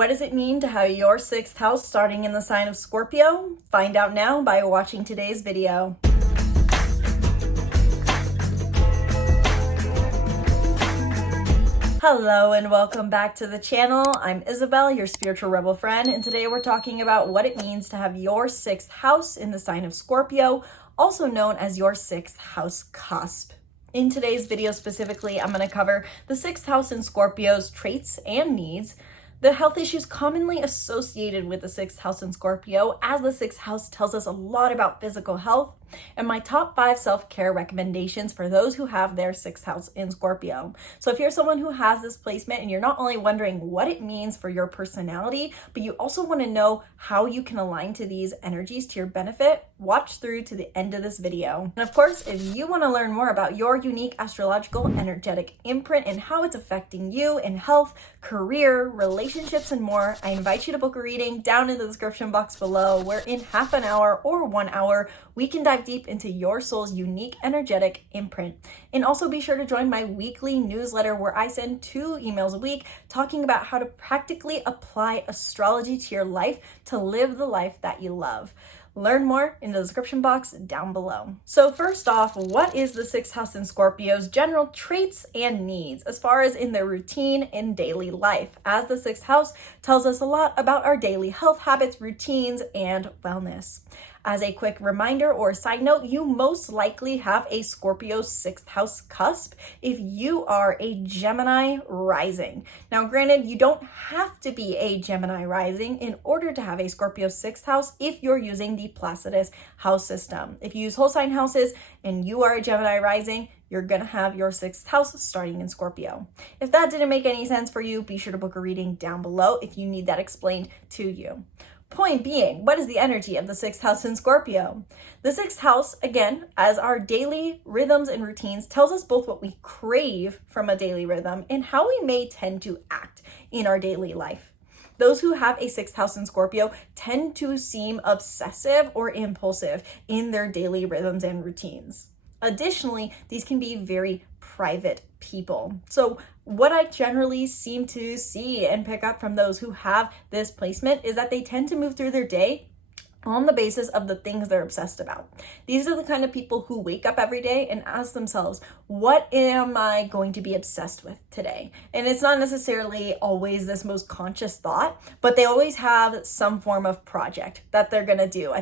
What does it mean to have your sixth house starting in the sign of Scorpio? Find out now by watching today's video. Hello and welcome back to the channel. I'm Isabel, your spiritual rebel friend, and today we're talking about what it means to have your sixth house in the sign of Scorpio, also known as your sixth house cusp. In today's video specifically, I'm going to cover the sixth house in Scorpio's traits and needs, the health issues commonly associated with the sixth house in Scorpio, as the sixth house tells us a lot about physical health, and my top 5 self-care recommendations for those who have their sixth house in Scorpio. So if you're someone who has this placement and you're not only wondering what it means for your personality, but you also want to know how you can align to these energies to your benefit, watch through to the end of this video. And of course, if you want to learn more about your unique astrological energetic imprint and how it's affecting you in health, career, relationships, and more, I invite you to book a reading down in the description box below, where in half an hour or 1 hour, we can dive deep into your soul's unique energetic imprint. And also be sure to join my weekly newsletter, where I send 2 emails a week talking about how to practically apply astrology to your life to live the life that you love. Learn more in the description box down below. So first off, what is the sixth house in Scorpio's general traits and needs as far as in their routine in daily life, as the sixth house tells us a lot about our daily health habits, routines, and wellness. As a quick reminder or side note, you most likely have a Scorpio sixth house cusp if you are a Gemini rising. Now, granted, you don't have to be a Gemini rising in order to have a Scorpio sixth house if you're using the Placidus house system. If you use whole sign houses and you are a Gemini rising, you're going to have your sixth house starting in Scorpio. If that didn't make any sense for you, be sure to book a reading down below if you need that explained to you. Point being, what is the energy of the sixth house in Scorpio? The sixth house, again, as our daily rhythms and routines, tells us both what we crave from a daily rhythm and how we may tend to act in our daily life. Those who have a sixth house in Scorpio tend to seem obsessive or impulsive in their daily rhythms and routines. Additionally, these can be very private people. So what I generally seem to see and pick up from those who have this placement is that they tend to move through their day on the basis of the things they're obsessed about. These are the kind of people who wake up every day and ask themselves, what am I going to be obsessed with today? And it's not necessarily always this most conscious thought, but they always have some form of project that they're going to do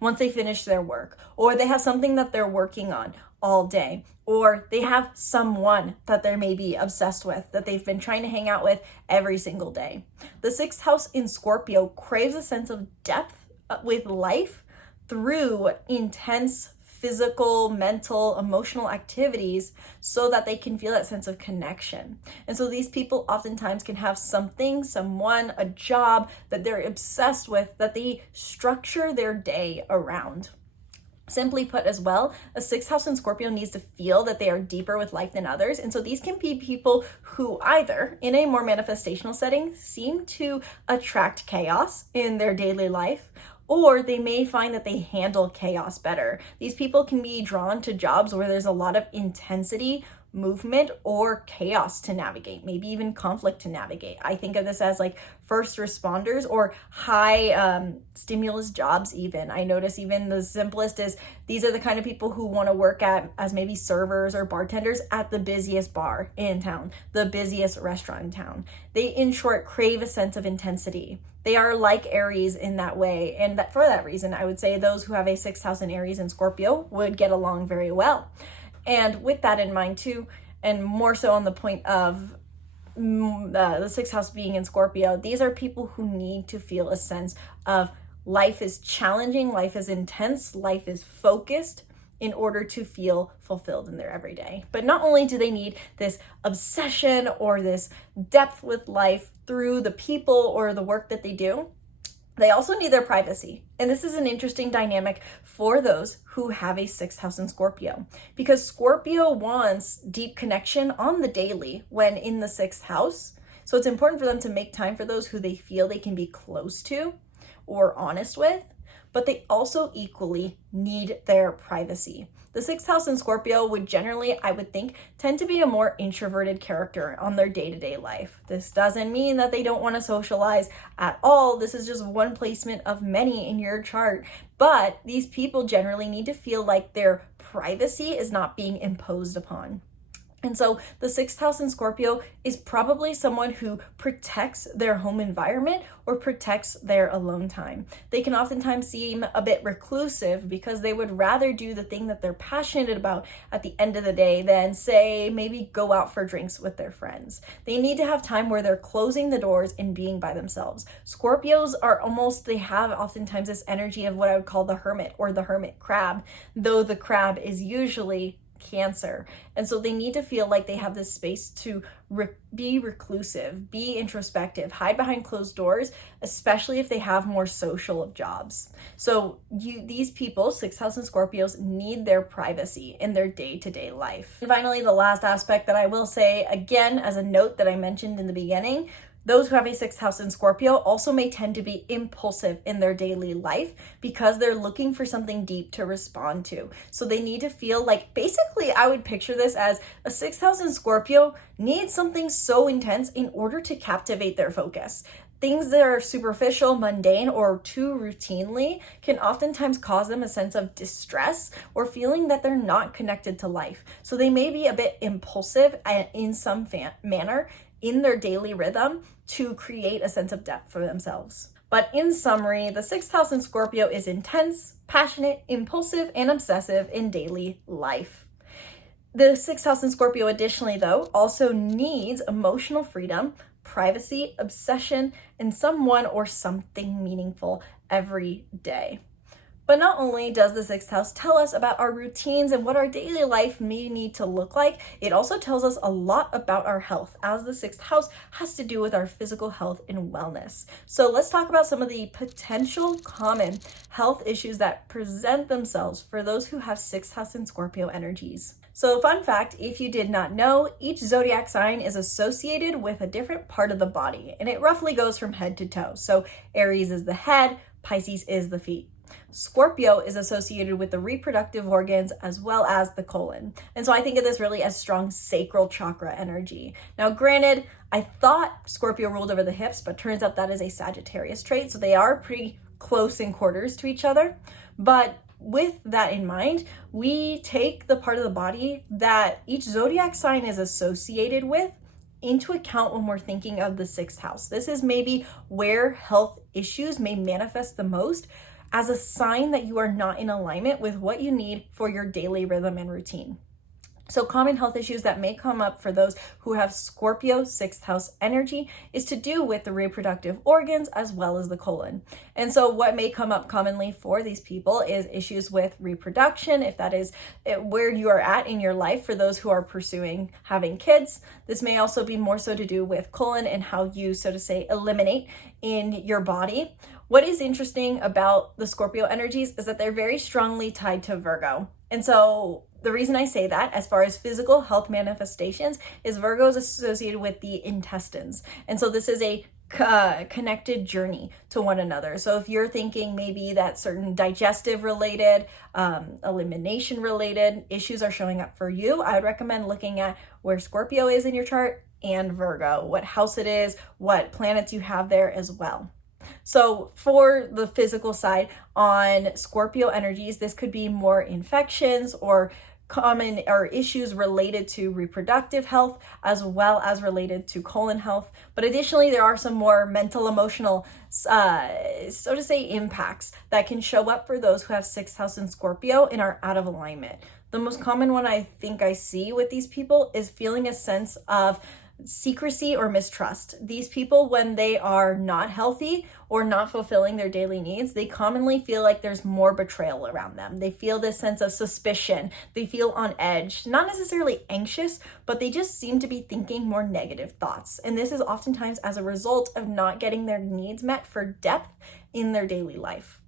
once they finish their work, or they have something that they're working on all day, or they have someone that they're maybe obsessed with that they've been trying to hang out with every single day. The sixth house in Scorpio craves a sense of depth with life through intense physical, mental, emotional activities so that they can feel that sense of connection. And so these people oftentimes can have something, someone, a job that they're obsessed with that they structure their day around. Simply put as well, a sixth house in Scorpio needs to feel that they are deeper with life than others. And so these can be people who either in a more manifestational setting seem to attract chaos in their daily life, or they may find that they handle chaos better. These people can be drawn to jobs where there's a lot of intensity, movement, or chaos to navigate, maybe even conflict to navigate. I think of this as like first responders or high stimulus jobs even. I notice even the simplest is these are the kind of people who want to work as maybe servers or bartenders at the busiest bar in town, the busiest restaurant in town. They, in short, crave a sense of intensity. They are like Aries in that way. And that for that reason, I would say those who have a sixth house in Aries and Scorpio would get along very well. And with that in mind too, and more so on the point of the sixth house being in Scorpio, these are people who need to feel a sense of life is challenging, life is intense, life is focused in order to feel fulfilled in their everyday. But not only do they need this obsession or this depth with life through the people or the work that they do, they also need their privacy. And this is an interesting dynamic for those who have a sixth house in Scorpio, because Scorpio wants deep connection on the daily when in the sixth house. So it's important for them to make time for those who they feel they can be close to or honest with. but they also equally need their privacy. The sixth house in Scorpio would generally, I would think, tend to be a more introverted character on their day-to-day life. This doesn't mean that they don't want to socialize at all. This is just one placement of many in your chart. But these people generally need to feel like their privacy is not being imposed upon. And so the sixth house in Scorpio is probably someone who protects their home environment or protects their alone time. They can oftentimes seem a bit reclusive because they would rather do the thing that they're passionate about at the end of the day than, say, maybe go out for drinks with their friends. They need to have time where they're closing the doors and being by themselves. Scorpios are they have oftentimes this energy of what I would call the hermit or the hermit crab, though the crab is usually Cancer. And so they need to feel like they have this space to be reclusive, be introspective, hide behind closed doors, especially if they have more social jobs. So these people, sixth house and Scorpios, need their privacy in their day-to-day life. And finally, the last aspect that I will say, again, as a note that I mentioned in the beginning, those who have a sixth house in Scorpio also may tend to be impulsive in their daily life because they're looking for something deep to respond to. So they need to feel like, basically, I would picture this as a sixth house in Scorpio needs something so intense in order to captivate their focus. Things that are superficial, mundane, or too routinely can oftentimes cause them a sense of distress or feeling that they're not connected to life. So they may be a bit impulsive in some manner in their daily rhythm to create a sense of depth for themselves. But in summary, the sixth house in Scorpio is intense, passionate, impulsive, and obsessive in daily life. The sixth house in Scorpio, additionally, though, also needs emotional freedom, privacy, obsession, and someone or something meaningful every day. But not only does the sixth house tell us about our routines and what our daily life may need to look like, it also tells us a lot about our health, as the sixth house has to do with our physical health and wellness. So let's talk about some of the potential common health issues that present themselves for those who have sixth house and Scorpio energies. So fun fact, if you did not know, each zodiac sign is associated with a different part of the body, and it roughly goes from head to toe. So Aries is the head, Pisces is the feet. Scorpio is associated with the reproductive organs as well as the colon. And so I think of this really as strong sacral chakra energy. Now, granted, I thought Scorpio ruled over the hips, but turns out that is a Sagittarius trait. So they are pretty close in quarters to each other. But with that in mind, we take the part of the body that each zodiac sign is associated with into account when we're thinking of the sixth house. This is maybe where health issues may manifest the most, as a sign that you are not in alignment with what you need for your daily rhythm and routine. So common health issues that may come up for those who have Scorpio sixth house energy is to do with the reproductive organs as well as the colon. And so what may come up commonly for these people is issues with reproduction, if that is where you are at in your life for those who are pursuing having kids. This may also be more so to do with colon and how you, so to say, eliminate in your body. What is interesting about the Scorpio energies is that they're very strongly tied to Virgo. And so the reason I say that, as far as physical health manifestations, is Virgo is associated with the intestines. And so this is a connected journey to one another. So if you're thinking maybe that certain digestive related, elimination related issues are showing up for you, I would recommend looking at where Scorpio is in your chart and Virgo, what house it is, what planets you have there as well. So for the physical side on Scorpio energies, this could be more infections or common or issues related to reproductive health as well as related to colon health. But additionally, there are some more mental, emotional, so to say, impacts that can show up for those who have sixth house in Scorpio and are out of alignment. The most common one I think I see with these people is feeling a sense of secrecy or mistrust. These people, when they are not healthy or not fulfilling their daily needs, they commonly feel like there's more betrayal around them. They feel this sense of suspicion. They feel on edge, not necessarily anxious, but they just seem to be thinking more negative thoughts. And this is oftentimes as a result of not getting their needs met for depth in their daily life.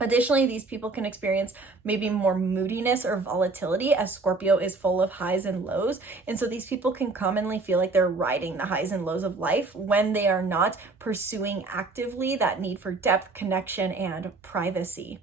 Additionally, these people can experience maybe more moodiness or volatility, as Scorpio is full of highs and lows. And so these people can commonly feel like they're riding the highs and lows of life when they are not pursuing actively that need for depth, connection, and privacy.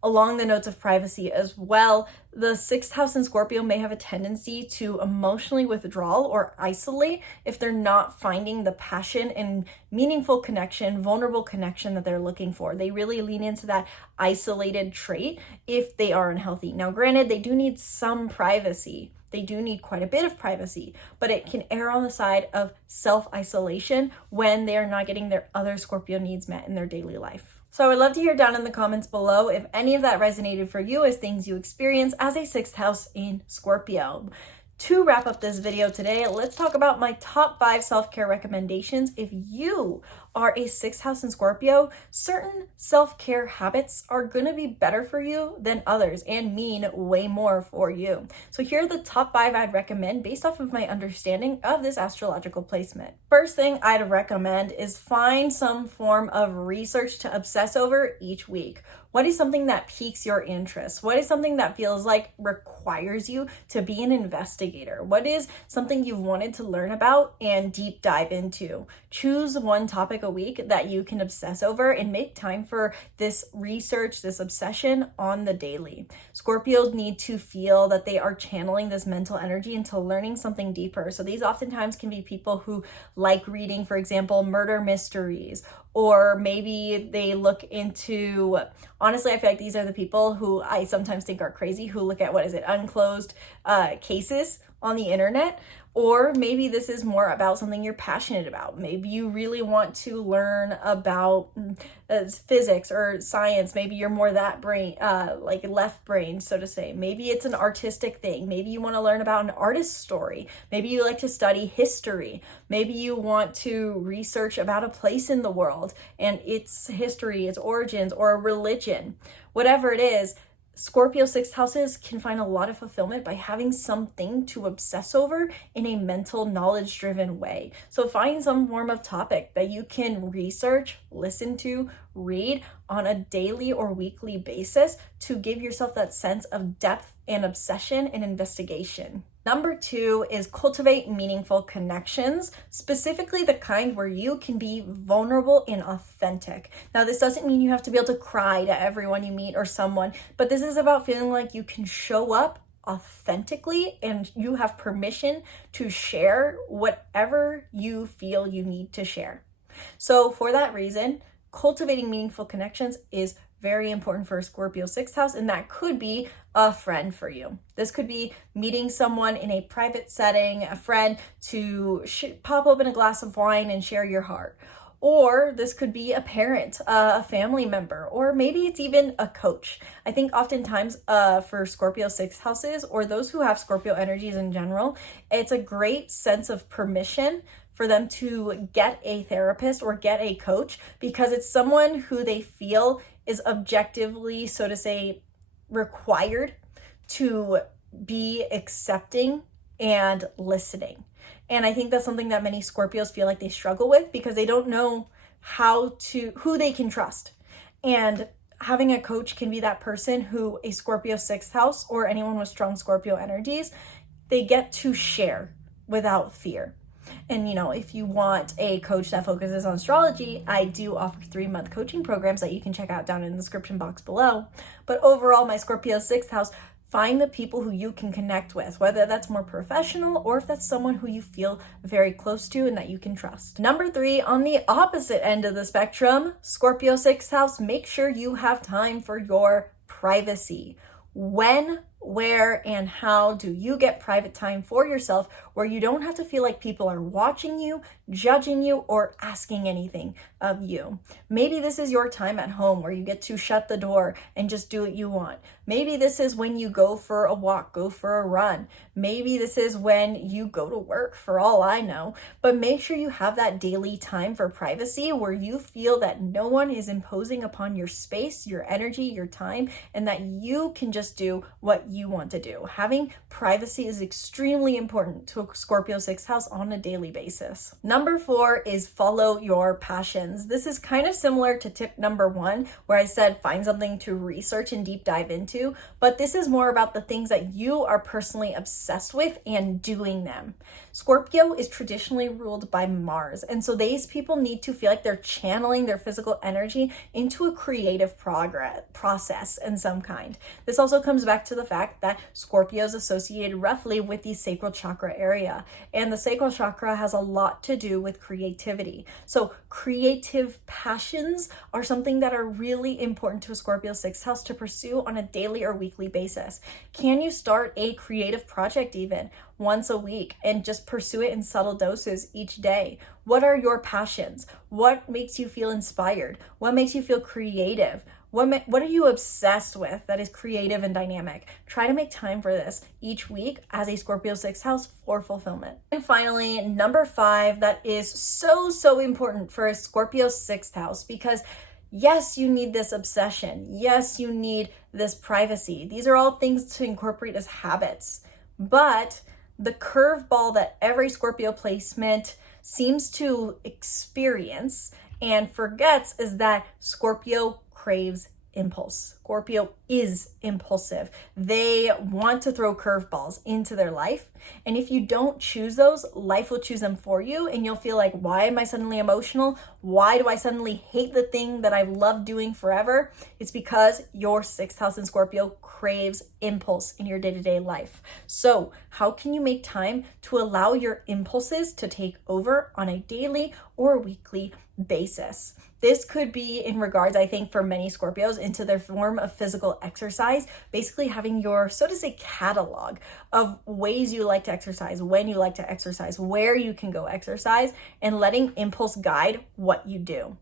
Along the notes of privacy as well, the sixth house in Scorpio may have a tendency to emotionally withdraw or isolate if they're not finding the passion and meaningful connection, vulnerable connection that they're looking for. They really lean into that isolated trait if they are unhealthy. Now, granted, they do need some privacy. They do need quite a bit of privacy, but it can err on the side of self-isolation when they are not getting their other Scorpio needs met in their daily life. So I would love to hear down in the comments below if any of that resonated for you as things you experience as a sixth house in Scorpio. To wrap up this video today, let's talk about my top 5 self-care recommendations. If you are a sixth house in Scorpio, certain self-care habits are going to be better for you than others and mean way more for you. So here are the top 5 I'd recommend based off of my understanding of this astrological placement. First thing I'd recommend is find some form of research to obsess over each week. What is something that piques your interest? What is something that feels like requires you to be an investigator? What is something you've wanted to learn about and deep dive into? Choose one topic a week that you can obsess over and make time for this research, this obsession on the daily. Scorpios need to feel that they are channeling this mental energy into learning something deeper. So these oftentimes can be people who like reading, for example, murder mysteries, or maybe they look into, honestly, I feel like these are the people who I sometimes think are crazy, who look at, unclosed cases on the internet. Or maybe this is more about something you're passionate about. Maybe you really want to learn about physics or science. Maybe you're more that brain, like left brain, so to say. Maybe it's an artistic thing. Maybe you want to learn about an artist's story. Maybe you like to study history. Maybe you want to research about a place in the world and its history, its origins, or a religion. Whatever it is, Scorpio sixth houses can find a lot of fulfillment by having something to obsess over in a mental, knowledge-driven way. So find some form of topic that you can research, listen to, read on a daily or weekly basis to give yourself that sense of depth and obsession and investigation. Number 2 is cultivate meaningful connections, specifically the kind where you can be vulnerable and authentic. Now, this doesn't mean you have to be able to cry to everyone you meet or someone, but this is about feeling like you can show up authentically and you have permission to share whatever you feel you need to share. So for that reason, cultivating meaningful connections is very important for a Scorpio sixth house, and that could be a friend for you. This could be meeting someone in a private setting, a friend to pop open a glass of wine and share your heart. Or this could be a parent, a family member, or maybe it's even a coach. I think oftentimes for Scorpio sixth houses, or those who have Scorpio energies in general, it's a great sense of permission for them to get a therapist or get a coach, because it's someone who they feel is objectively, so to say, required to be accepting and listening. And I think that's something that many Scorpios feel like they struggle with because they don't know who they can trust. And having a coach can be that person who a Scorpio sixth house or anyone with strong Scorpio energies, they get to share without fear. And, if you want a coach that focuses on astrology, I do offer 3-month coaching programs that you can check out down in the description box below. But overall, my Scorpio sixth house, find the people who you can connect with, whether that's more professional or if that's someone who you feel very close to and that you can trust. Number 3, on the opposite end of the spectrum, Scorpio sixth house, make sure you have time for your privacy. When, where, and how do you get private time for yourself where you don't have to feel like people are watching you, judging you, or asking anything of you? Maybe this is your time at home where you get to shut the door and just do what you want. Maybe this is when you go for a walk, go for a run. Maybe this is when you go to work, for all I know. But make sure you have that daily time for privacy where you feel that no one is imposing upon your space, your energy, your time, and that you can just do what you want to do. Having privacy is extremely important to a Scorpio sixth house on a daily basis. Number 4 is follow your passions. passions. This is kind of similar to tip number 1, where I said find something to research and deep dive into, but this is more about the things that you are personally obsessed with and doing them. Scorpio is traditionally ruled by Mars, and so these people need to feel like they're channeling their physical energy into a creative process in some kind. This also comes back to the fact that Scorpio is associated roughly with the sacral chakra area, and the sacral chakra has a lot to do with creativity. So creative passions are something that are really important to a Scorpio 6th house to pursue on a daily or weekly basis. Can you start a creative project even once a week and just pursue it in subtle doses each day? What are your passions? What makes you feel inspired? What makes you feel creative? What are you obsessed with that is creative and dynamic? Try to make time for this each week as a Scorpio 6th house for fulfillment. And finally, number 5, that is so important for a Scorpio 6th house, because yes, you need this obsession. Yes, you need this privacy. These are all things to incorporate as habits. But the curveball that every Scorpio placement seems to experience and forgets is that Scorpio craves impulse. Scorpio is impulsive. They want to throw curveballs into their life. And if you don't choose those, life will choose them for you. And you'll feel like, why am I suddenly emotional? Why do I suddenly hate the thing that I've loved doing forever? It's because your 6th house in Scorpio craves impulse in your day-to-day life. So how can you make time to allow your impulses to take over on a daily or weekly basis? This could be in regards, I think, for many Scorpios into their form of physical exercise, basically having your, so to say, catalog of ways you like to exercise, when you like to exercise, where you can go exercise, and letting impulse guide what you do.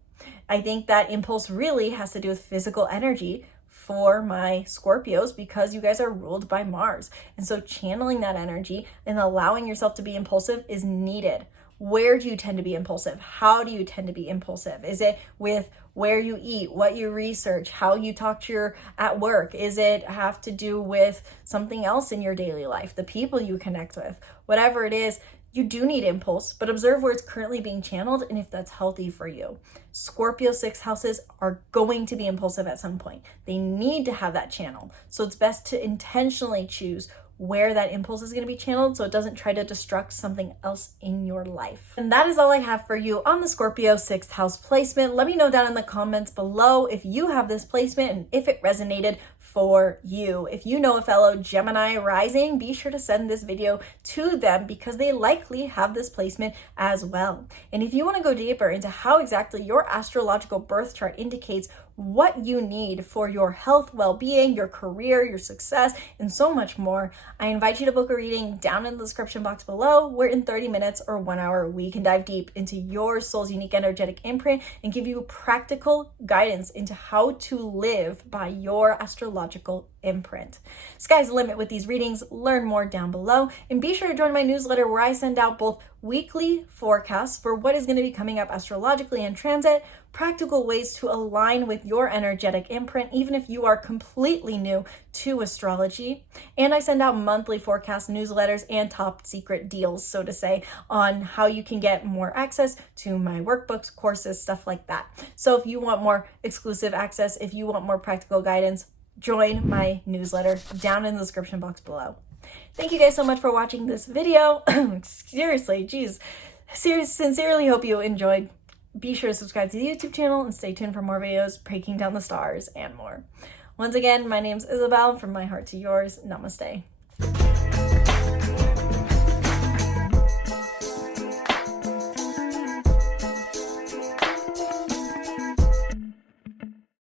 I think that impulse really has to do with physical energy for my Scorpios, because you guys are ruled by Mars. And so channeling that energy and allowing yourself to be impulsive is needed. Where do you tend to be impulsive? How do you tend to be impulsive? Is it with where you eat, what you research, how you talk to your at work? Is it have to do with something else in your daily life, the people you connect with? Whatever it is, you do need impulse, but observe where it's currently being channeled and if that's healthy for you. Scorpio 6 houses are going to be impulsive at some point. They need to have that channel. So it's best to intentionally choose where that impulse is going to be channeled so it doesn't try to destruct something else in your life. And that is all I have for you on the Scorpio 6th house placement. Let me know down in the comments below if you have this placement and if it resonated for you. If you know a fellow Gemini rising, be sure to send this video to them because they likely have this placement as well. And if you want to go deeper into how exactly your astrological birth chart indicates what you need for your health, well-being, your career, your success, and so much more, I invite you to book a reading down in the description box below, where in 30 minutes or 1 hour, we can dive deep into your soul's unique energetic imprint and give you practical guidance into how to live by your astrological imprint. Sky's the limit with these readings. Learn more down below, and be sure to join my newsletter where I send out both weekly forecasts for what is going to be coming up astrologically in transit, practical ways to align with your energetic imprint, even if you are completely new to astrology. And I send out monthly forecast newsletters and top secret deals, so to say, on how you can get more access to my workbooks, courses, stuff like that. So if you want more exclusive access, if you want more practical guidance, join my newsletter down in the description box below. Thank you guys so much for watching this video. Seriously, geez. Sincerely hope you enjoyed. Be sure to subscribe to the YouTube channel and stay tuned for more videos breaking down the stars and more. Once again, my name's Isabel. From my heart to yours, namaste.